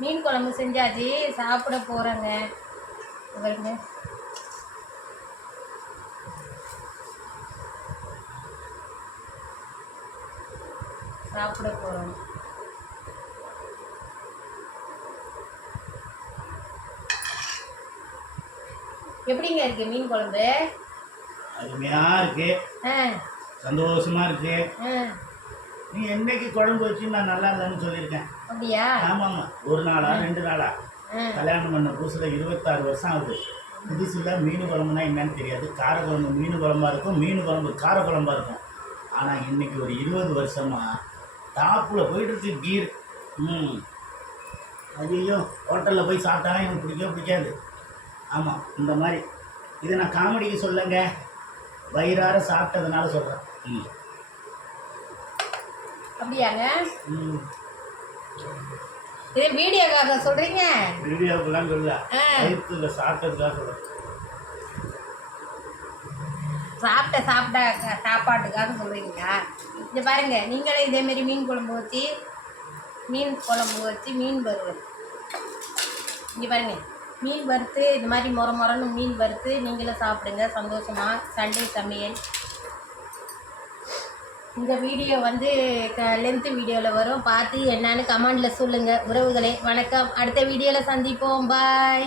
மீன் குழம்பு செஞ்சாச்சு, சாப்பிட போகிறேங்க. பாருங்க, சாப்பிட போகிறோம். எப்படிங்க இருக்கு மீன் குழம்பு? அருமையா இருக்கு, சந்தோஷமா இருக்கு. நீ என்னைக்கு குழம்பு வச்சு நான் நல்லா இல்லைன்னு சொல்லியிருக்கேன். அப்படியா? ஆமாம்மா. ஒரு நாளா 2 நாளா? கல்யாணம் பண்ண புதுசுல 26 வருஷம் ஆகுது. புதுசுல மீன் குழம்புனா என்னன்னு தெரியாது. கார குழம்பு மீன் குழம்பா இருக்கும், மீன் குழம்பு கார குழம்பா இருக்கும். ஆனால் இன்னைக்கு ஒரு 20 வருஷமா டாப்பில் போயிட்டு இருக்கு கீர். ஐயோ, ஹோட்டலில் போய் சாப்பிட்டாலும் எனக்கு பிடிக்காது. ஆமாம், இந்த மாதிரி இதை நான் காமெடிக்கு சொல்லுங்க, வயிறார சாப்பிட்டதுனால சொல்கிறேன். அப்படியாங்க? இது வீடியோக்காக சொல்கிறீங்க? வீடியோக்கெல்லாம் சொல்ல, வயிற்றுல சாப்பிட்டதுக்காக சொல்கிறேன். சாப்பாட்டுக்காக சொல்கிறீங்களா? இங்கே பாருங்க, நீங்களே இதேமாரி மீன் குழம்பு வச்சு மீன் வறுவல். இங்கே பாருங்க, மீன் வறுத்து இது மாதிரி மொரன்னு மீன் வறுத்து நீங்களும் சாப்பிடுங்க சந்தோஷமாக. சண்டே சமையல். இந்த வீடியோ வந்து லென்த்து வீடியோவில் வரும், பார்த்து என்னன்னு கமெண்டில் சொல்லுங்கள். உறவுகளே வணக்கம், அடுத்த வீடியோவில் சந்திப்போம். பாய்.